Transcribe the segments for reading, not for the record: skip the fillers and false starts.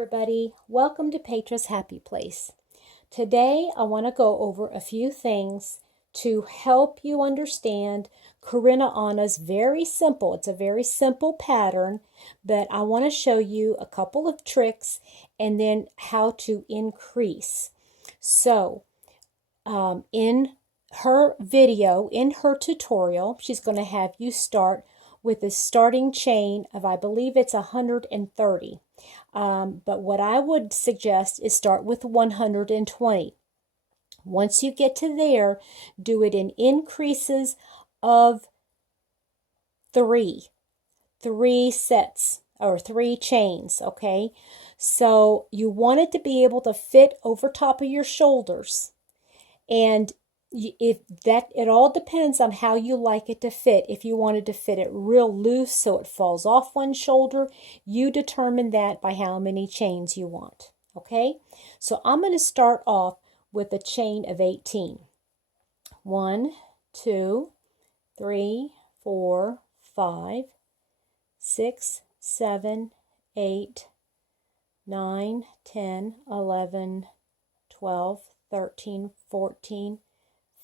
everybody, welcome to Petra's Happy Place. Today I want to go over a few things to help you understand Corina Anna's very simple, it's a very simple pattern, but I want to show you a couple of tricks and then how to increase. So in her video, in her tutorial, she's going to have you start with a starting chain of, I believe it's 130. But what I would suggest is start with 120. Once you get to there, do it in increases of three sets or 3 chains, okay? So you want it to be able to fit over top of your shoulders. And it all depends on how you like it to fit. If you wanted to fit it real loose so it falls off one shoulder, you determine that by how many chains you want. Okay, so I'm going to start off with a chain of 18. 1, 2, 3, 4, 5, 6, 7, 8, 9, 10, 11, 12, 13, 14,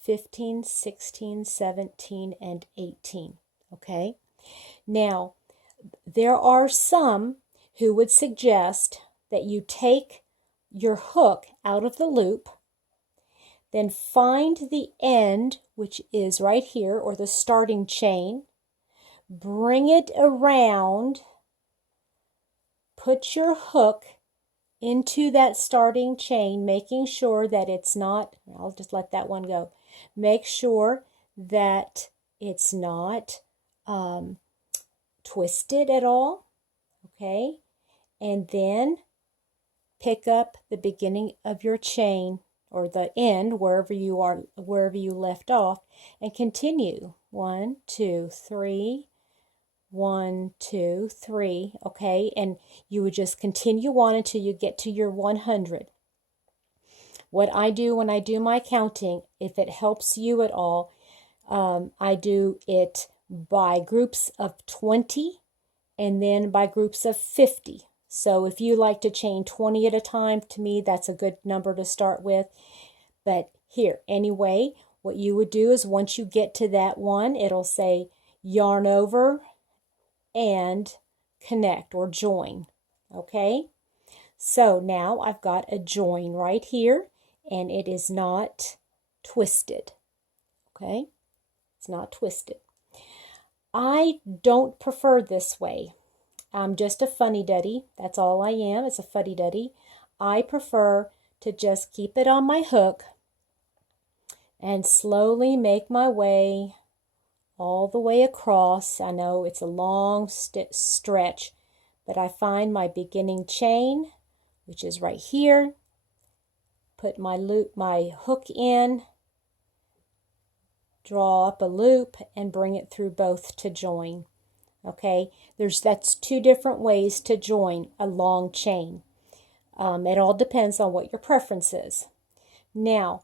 15, 16, 17, and 18. Okay? Now, there are some who would suggest that you take your hook out of the loop, then find the end, which is right here, or the starting chain, bring it around, put your hook into that starting chain, making sure that it's not, I'll just let that one go, make sure that it's not twisted at all, okay? And then pick up the beginning of your chain or the end wherever you left off and continue. 1, 2, 3, 1, 2, 3, okay? And you would just continue on until you get to your 100. What I do when I do my counting, if it helps you at all, I do it by groups of 20 and then by groups of 50. So if you like to chain 20 at a time, to me that's a good number to start with. But here, anyway, what you would do is once you get to that one, it'll say yarn over and connect or join. Okay? So now I've got a join right here, and it is not twisted. Okay? It's not twisted. I don't prefer this way. I'm just a funny-duddy. That's all I am. It's a fuddy-duddy. I prefer to just keep it on my hook and slowly make my way all the way across. I know it's a long stretch, but I find my beginning chain, which is right here, put my hook in, draw up a loop, and bring it through both to join. Okay, that's 2 different ways to join a long chain. It all depends on what your preference is. Now,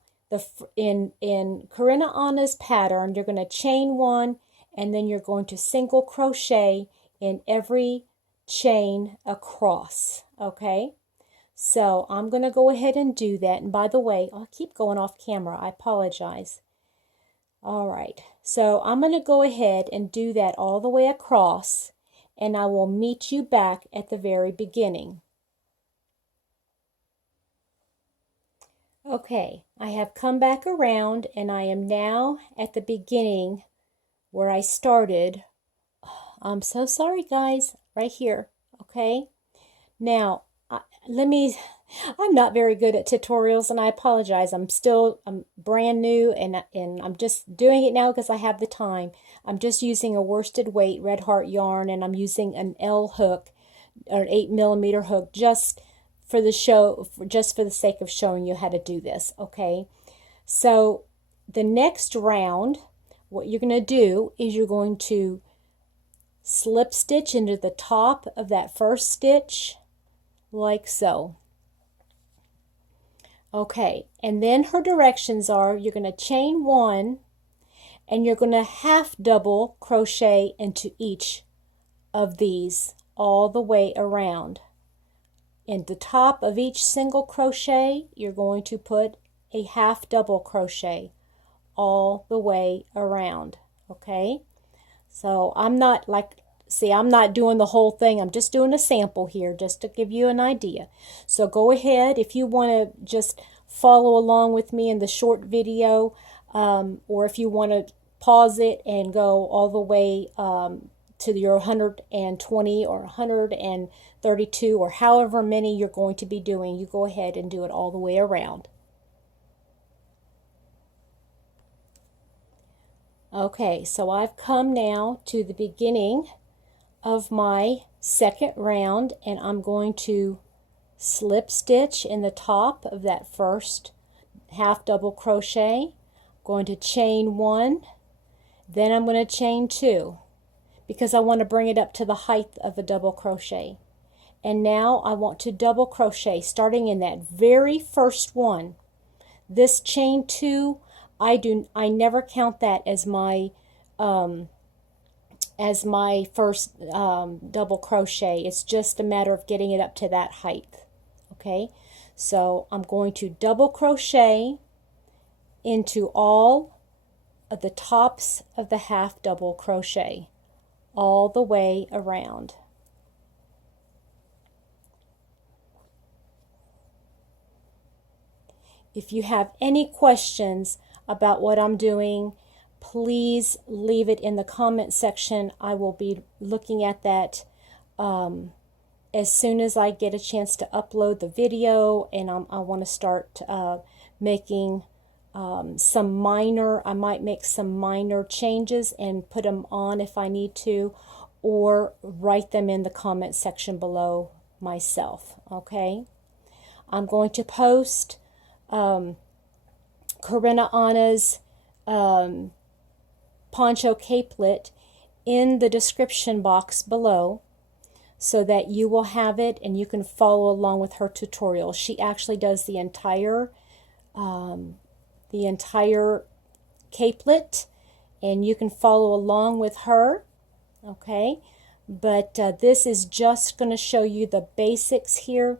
in Corina Anna's pattern, you're going to chain 1, and then you're going to single crochet in every chain across. Okay, so I'm going to go ahead and do that. And by the way, I'll keep going off camera. I apologize. All right, so I'm going to go ahead and do that all the way across, and I will meet you back at the very beginning. Okay, I have come back around, and I am now at the beginning where I started. I'm so sorry, guys, right here, okay? Now, I'm not very good at tutorials, and I apologize. I'm brand new, and I'm just doing it now because I have the time. I'm just using a worsted weight Red Heart yarn, and I'm using an L hook, or an 8mm hook, just for the sake of showing you how to do this, okay? So the next round, what you're going to do is you're going to slip stitch into the top of that first stitch, like so. Okay, and then her directions are you're going to chain 1 and you're going to half double crochet into each of these all the way around. In the top of each single crochet, you're going to put a half double crochet all the way around. Okay, so I'm not I'm not doing the whole thing. I'm just doing a sample here just to give you an idea. So go ahead if you want to just follow along with me in the short video, or if you want to pause it and go all the way to your 120 or 132 or however many you're going to be doing, you go ahead and do it all the way around. Okay, so I've come now to the beginning of my second round, and I'm going to slip stitch in the top of that first half double crochet, going to chain 1, then I'm going to chain 2 because I want to bring it up to the height of a double crochet. And now I want to double crochet starting in that very first one. This chain 2, I never count that as my first double crochet. It's just a matter of getting it up to that height. Okay, so I'm going to double crochet into all of the tops of the half double crochet all the way around. If you have any questions about what I'm doing, please leave it in the comment section. I will be looking at that as soon as I get a chance to upload the video, and I want to start making I might make some minor changes and put them on if I need to, or write them in the comment section below myself. Okay, I'm going to post Corina Anna's Poncho Capelet in the description box below so that you will have it and you can follow along with her tutorial. She actually does the entire capelet, and you can follow along with her. Okay, but this is just going to show you the basics here.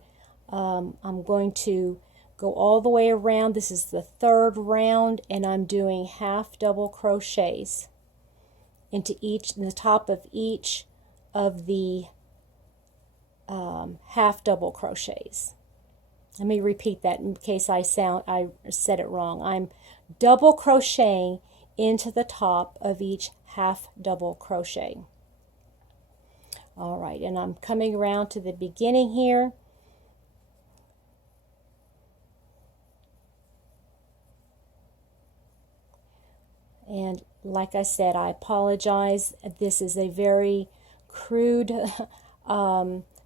I'm going to go all the way around. This is the third round, and I'm doing half double crochets in the top of each of the half double crochets. Let me repeat that in case I said it wrong. I'm double crocheting into the top of each half double crochet. All right, and I'm coming around to the beginning here. And like I said, I apologize. This is a very crude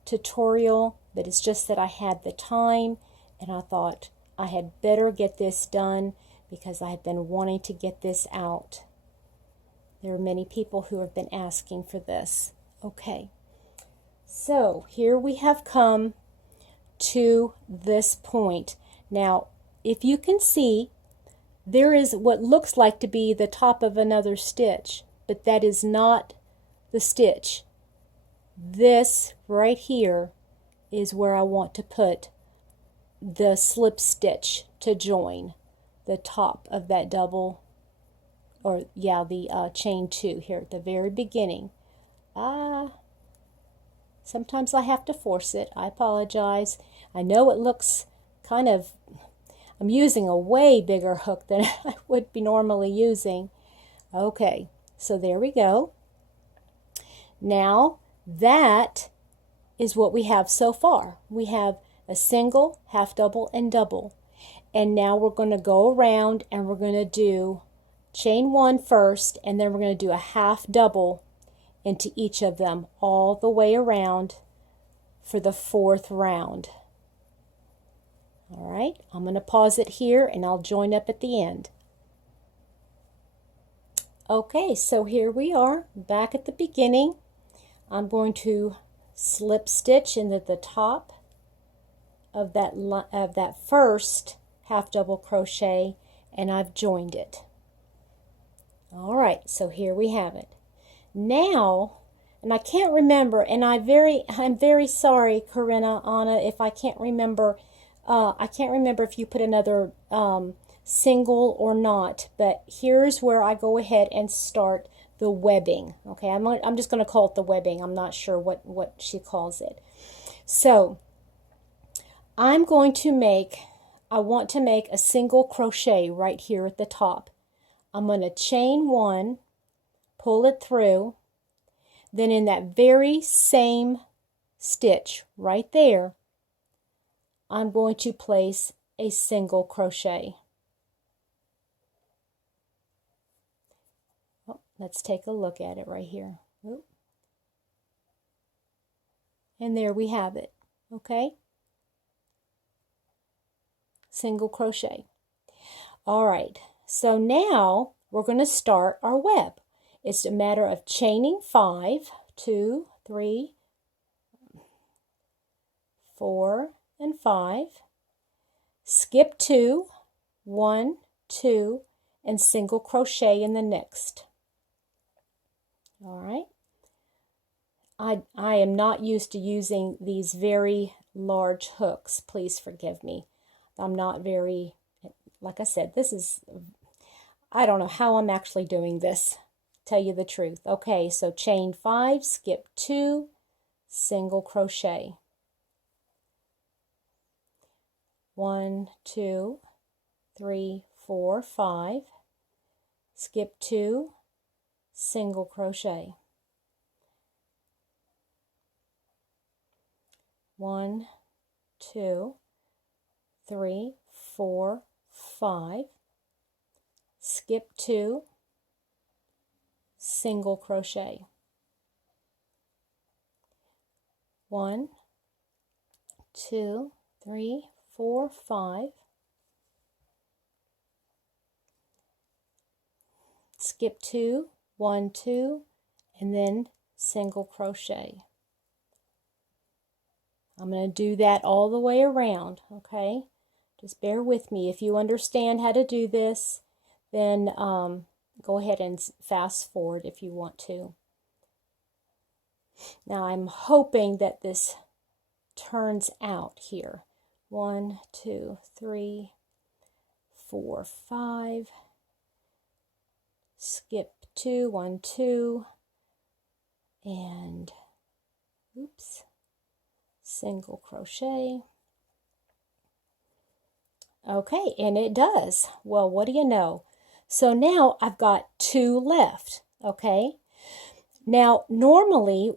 tutorial, but it's just that I had the time and I thought I had better get this done because I have been wanting to get this out. There are many people who have been asking for this. Okay, so here we have come to this point. Now, if you can see, there is what looks like to be the top of another stitch, but that is not the stitch. This right here is where I want to put the slip stitch to join the top of that double, or yeah, the chain 2 here at the very beginning. Sometimes I have to force it. I apologize. I know it looks kind of, I'm using a way bigger hook than I would be normally using. Okay, so there we go. Now that is what we have so far. We have a single, half double, and double. And now we're going to go around and we're going to do chain 1 first, and then we're going to do a half double into each of them all the way around for the 4th round. All right, I'm going to pause it here and I'll join up at the end. Okay, so here we are back at the beginning. I'm going to slip stitch into the top of that first half double crochet, and I've joined it. All right, so here we have it. Now And I can't remember, and I'm very sorry, Corina, Anna, if I can't remember. I can't remember if you put another single or not. But here's where I go ahead and start the webbing. Okay, I'm just going to call it the webbing. I'm not sure what she calls it. So I want to make a single crochet right here at the top. I'm going to chain one, pull it through, then in that very same stitch right there, I'm going to place a single crochet. Oh, let's take a look at it right here. Oop. And there we have it. Okay? Single crochet. All right, so now we're going to start our web. It's a matter of chaining 5, 2, 3, 4, and 5. Skip 2, 1, 2, and single crochet in the next. All right. I am not used to using these very large hooks. Please forgive me. I'm not very, like I said, I don't know how I'm actually doing this, tell you the truth. Okay, so chain 5, skip 2, single crochet. 1, 2, 3, 4, 5. Skip 2, single crochet. 1, 2, 3, 4, 5. Skip 2, single crochet. 1, 2, 3, 4, 5. Skip 2, 1, 2, and then single crochet. I'm going to do that all the way around, okay? Just bear with me. If you understand how to do this, then go ahead and fast forward if you want to. Now I'm hoping that this turns out here. 1, 2, 3, 4, 5. Skip 2, 1, 2, and oops, single crochet. Okay, and it does. Well, what do you know? So now I've got 2 left, okay? Now, normally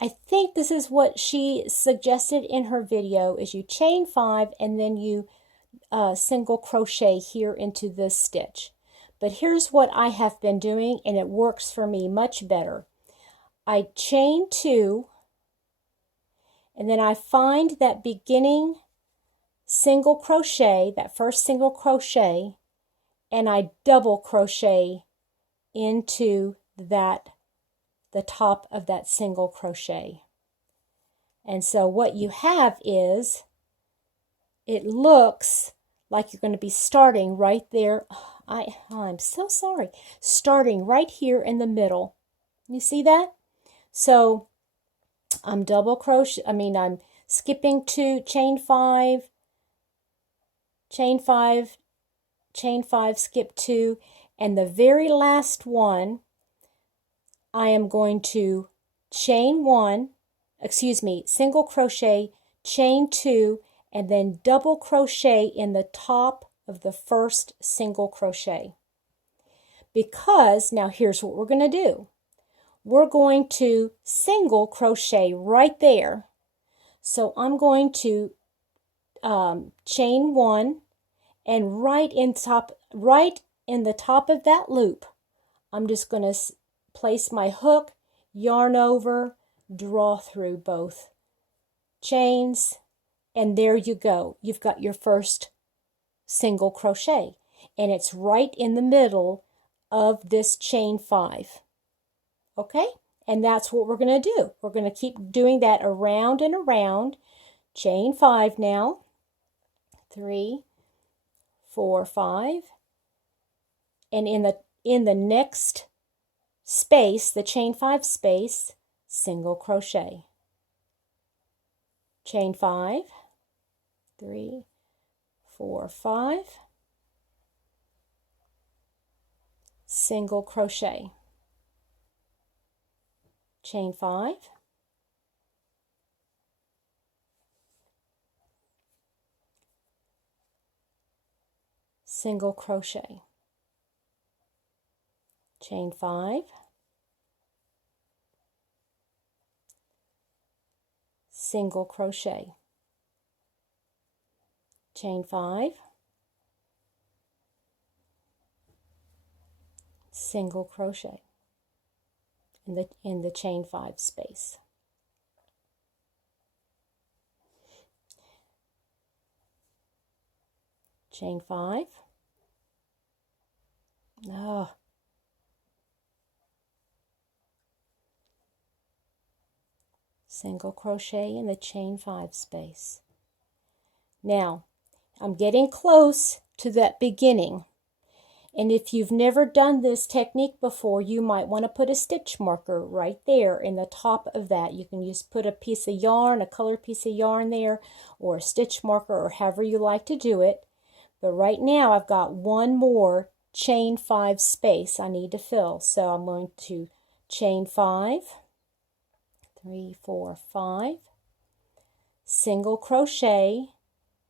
I think this is what she suggested in her video, is you chain 5 and then you single crochet here into this stitch. But here's what I have been doing, and it works for me much better. I chain 2, and then I find that beginning single crochet, that first single crochet, and I double crochet into the top of that single crochet. And so what you have is, it looks like you're going to be starting right there. I'm so sorry. Starting right here in the middle. You see that? So I'm I'm skipping 2, chain 5, chain 5, chain 5, skip 2, and the very last one, I am going to chain 1, single crochet, chain 2, and then double crochet in the top of the first single crochet. Because now here's what we're going to do. We're going to single crochet right there. So I'm going to chain 1, and right in the top of that loop, I'm just going to place my hook, yarn over, draw through both chains, and there you go. You've got your first single crochet, and it's right in the middle of this chain 5. Okay? And that's what we're going to do. We're going to keep doing that around and around. Chain 5 now. 3, 4, 5. And in the next space, the chain 5 space, single crochet. Chain 5, 3, 4, 5, single crochet. Chain 5, single crochet. Chain 5, single crochet. Chain 5, single crochet in the chain 5 space. Chain 5. Oh. Single crochet in the chain 5 space. Now, I'm getting close to that beginning. And if you've never done this technique before, you might want to put a stitch marker right there in the top of that. You can just put a piece of yarn, a colored piece of yarn there, or a stitch marker, or however you like to do it. But right now I've got one more chain 5 space I need to fill. So I'm going to chain 5, 3, 4, 5, single crochet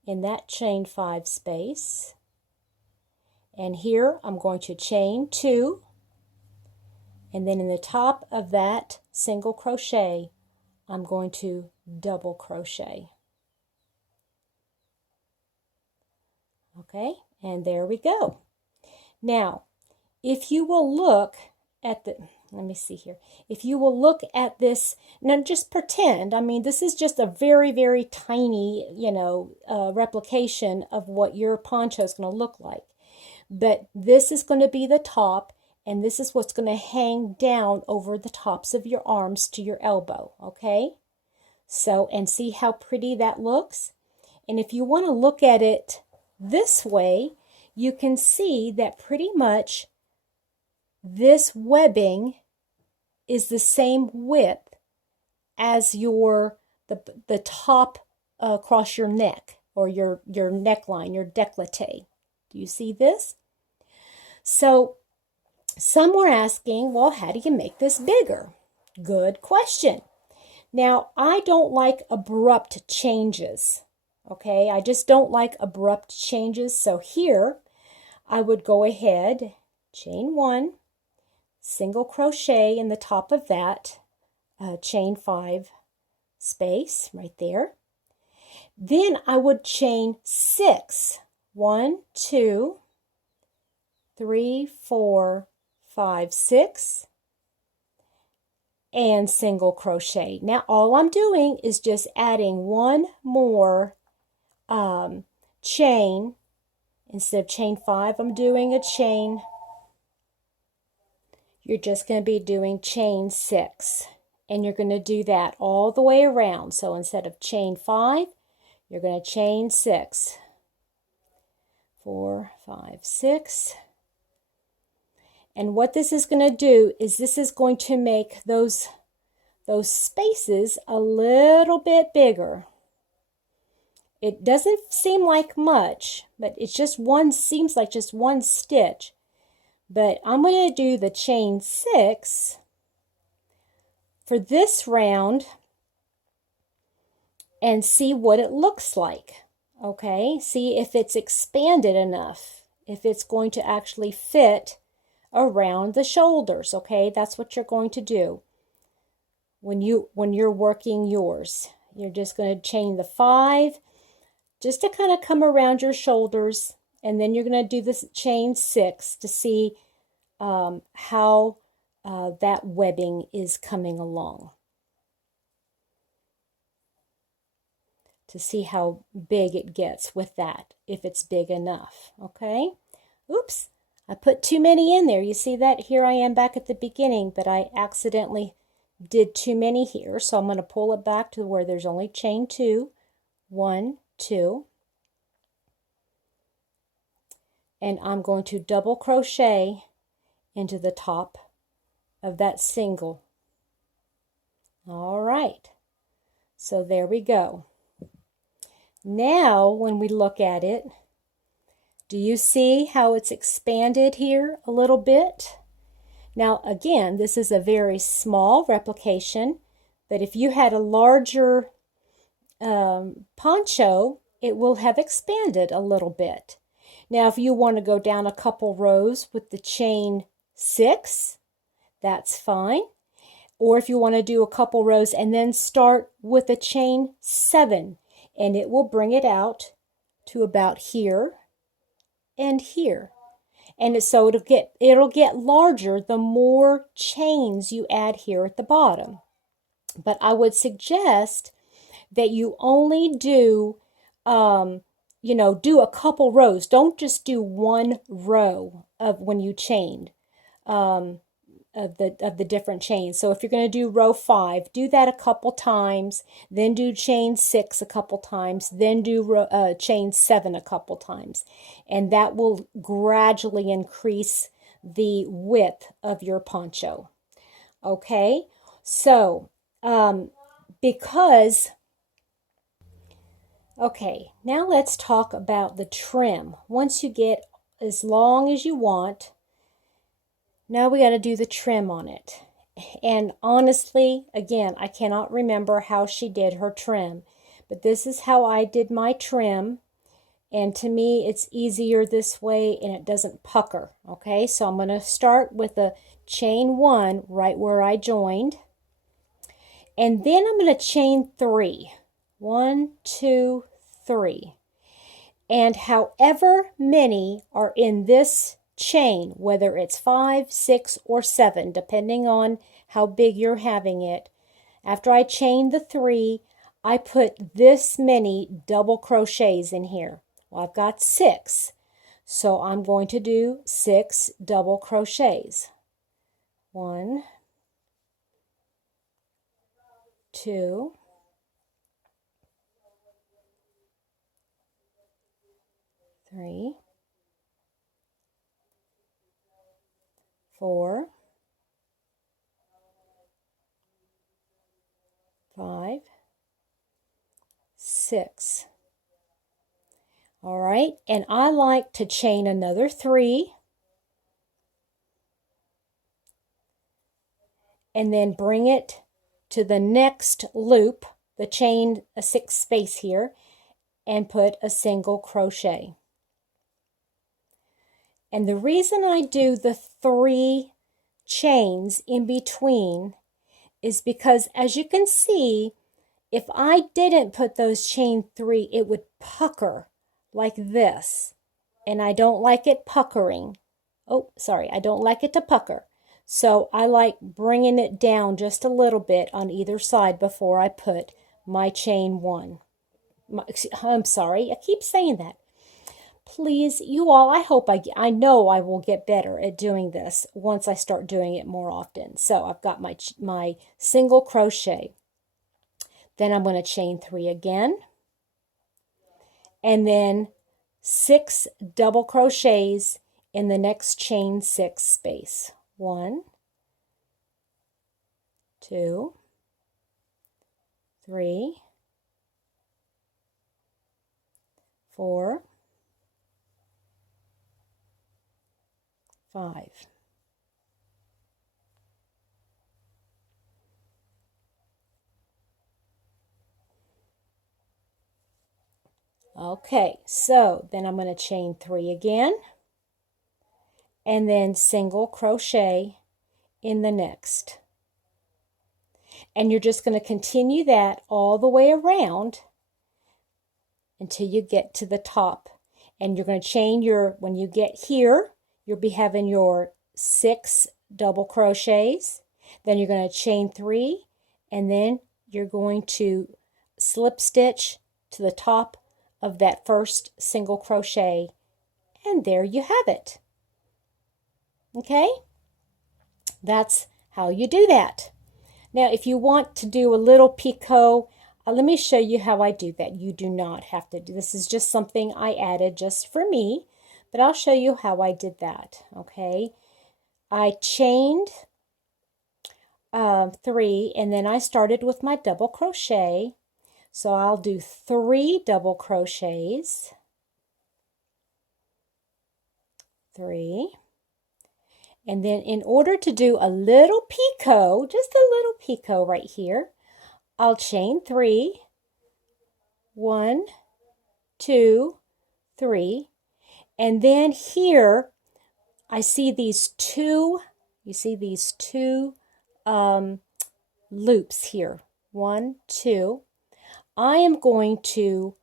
in that chain 5 space. And here I'm going to chain 2, and then in the top of that single crochet I'm going to double crochet. Okay, and there we go. Now, if you will look at the, let me see here. If you will look at this, now just pretend, I mean, this is just a very, very tiny, replication of what your poncho is going to look like. But this is going to be the top, and this is what's going to hang down over the tops of your arms to your elbow, okay? So, and see how pretty that looks? And if you want to look at it this way, you can see that pretty much this webbing is the same width as the top across your neck, or your neckline, your décolleté. Do you see this? So some were asking, well, how do you make this bigger? Good question. Now, I don't like abrupt changes. Okay, I just don't like abrupt changes. So here I would go ahead, chain 1, single crochet in the top of that chain 5 space right there. Then I would chain 6. 1, 2, 3, 4, 5, 6, and single crochet. Now all I'm doing is just adding one more chain. Instead of chain 5, I'm doing a chain. You're just going to be doing chain 6, and you're going to do that all the way around. So instead of chain 5, you're going to chain 6. 4, 5, 6. And what this is going to do is this is going to make those spaces a little bit bigger. It doesn't seem like much, but it's just seems like just one stitch. But I'm going to do the chain 6 for this round and see what it looks like. Okay, see if it's expanded enough, if it's going to actually fit around the shoulders. Okay, that's what you're going to do when you're working yours. You're just going to chain the 5 just to kind of come around your shoulders, and then you're going to do this chain 6 to see how that webbing is coming along, to see how big it gets with that, if it's big enough. Okay, oops, I put too many in there. You see that? Here I am back at the beginning, but I accidentally did too many here, so I'm going to pull it back to where there's only chain 2. 1, 2, and I'm going to double crochet into the top of that single. All right, so there we go. Now when we look at it, do you see how it's expanded here a little bit? Now again, this is a very small replication, but if you had a larger poncho, it will have expanded a little bit. Now if you want to go down a couple rows with the chain 6, that's fine. Or if you want to do a couple rows and then start with a chain 7, and it will bring it out to about here and here. And so it'll get larger the more chains you add here at the bottom. But I would suggest that you only do, do a couple rows. Don't just do one row of when you chained of the different chains. So if you're going to do row 5, do that a couple times, then do chain 6 a couple times, then do chain 7 a couple times, and that will gradually increase the width of your poncho. Okay, so okay, now let's talk about the trim. Once you get as long as you want, now we got to do the trim on it. And honestly, again, I cannot remember how she did her trim, but this is how I did my trim. And to me, it's easier this way and it doesn't pucker. Okay, so I'm going to start with a chain 1 right where I joined. And then I'm going to chain 3. 1, 2, 3. And however many are in this chain, whether it's 5, 6, or 7, depending on how big you're having it, after I chain the 3, I put this many double crochets in here. Well, I've got 6, so I'm going to do 6 double crochets. 1, 2, 3, 4, 5, 6. All right, and I like to chain another 3 and then bring it to the next loop, the chain 6 space here, and put a single crochet. And the reason I do the 3 chains in between is because, as you can see, if I didn't put those chain 3, it would pucker like this. And I don't like it puckering. Oh, sorry, I don't like it to pucker. So I like bringing it down just a little bit on either side before I put my chain 1. I'm sorry, I keep saying that. Please, you all, I know I will get better at doing this once I start doing it more often. So I've got my single crochet. Then I'm going to chain 3 again. And then 6 double crochets in the next chain 6 space. 1, 2, 3, 4, 5. Okay, so then I'm going to chain 3 again, and then single crochet in the next. And you're just going to continue that all the way around until you get to the top. And you're going to chain when you get here, you'll be having your 6 double crochets. Then you're going to chain 3, and then you're going to slip stitch to the top of that first single crochet, and there you have it. Okay, that's how you do that. Now if you want to do a little picot, let me show you how I do that. You do not have to do this. Is just something I added just for me, but I'll show you how I did that. Okay, I chained 3, and then I started with my double crochet. So I'll do 3 double crochets. 3. And then in order to do a little picot, just a little picot right here, I'll chain 3. 1, 2, 3. And then here, I see these two, you see these two loops here. 1, 2. I am going to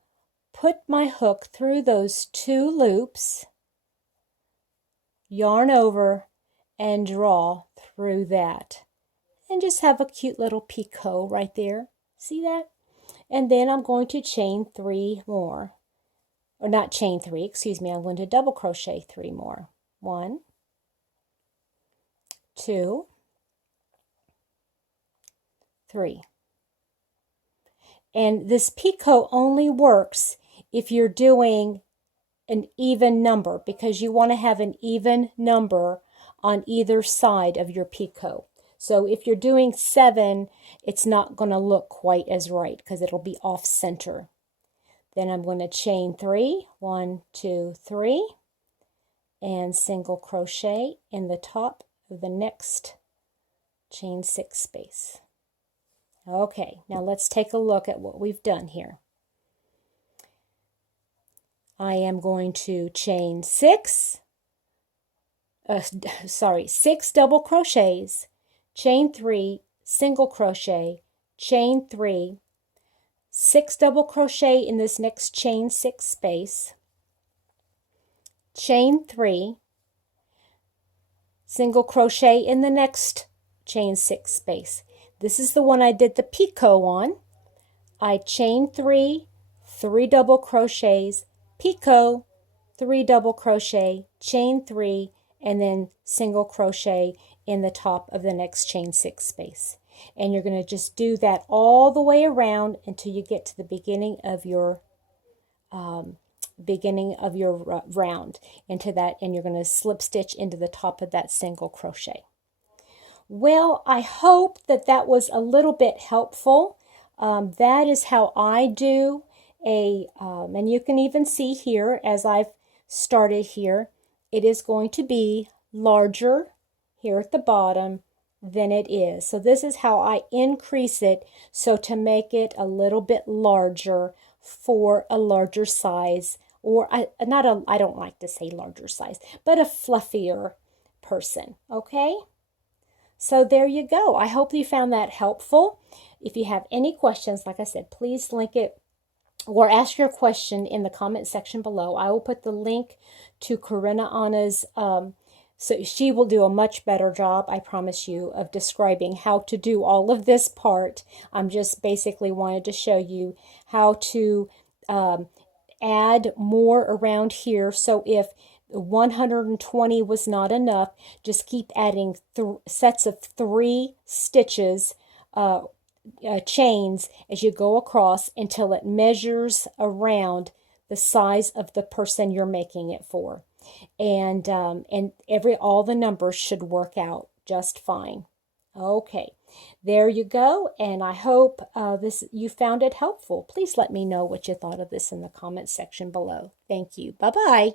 put my hook through those 2 loops, yarn over, and draw through that. And just have a cute little picot right there. See that? And then I'm going to chain 3 more. Or not chain 3, excuse me. I'm going to double crochet 3 more. 1, 2, 3. And this picot only works if you're doing an even number, because you want to have an even number on either side of your picot. So if you're doing 7, it's not going to look quite as right because it'll be off center. Then I'm going to chain 3, 1, 2, 3, and single crochet in the top of the next chain 6 space. Okay, now let's take a look at what we've done here. I am going to chain 6 double crochets, chain 3, single crochet, chain 3, 6 double crochet in this next chain 6 space, chain 3, single crochet in the next chain 6 space. This is the one I did the picot on. I chain 3, 3 double crochets, picot, 3 double crochet, chain 3, and then single crochet in the top of the next chain 6 space. And you're going to just do that all the way around until you get to the beginning of your round into that, and you're going to slip stitch into the top of that single crochet. Well, I hope that that was a little bit helpful. That is how I do and you can even see here as I've started here, it is going to be larger here at the bottom than it is. So this is how I increase it, so to make it a little bit larger for a larger size, or I don't like to say larger size, but a fluffier person, okay? So there you go. I hope you found that helpful. If you have any questions, like I said, please link it or ask your question in the comment section below. I will put the link to Corina Anna's, so she will do a much better job, I promise you, of describing how to do all of this part. I'm just basically wanted to show you how to add more around here. So if 120 was not enough, just keep adding sets of 3 stitches, chains as you go across until it measures around the size of the person you're making it for, and all the numbers should work out just fine. Okay, there you go, and I hope you found it helpful. Please let me know what you thought of this in the comment section below. Thank you. Bye-bye.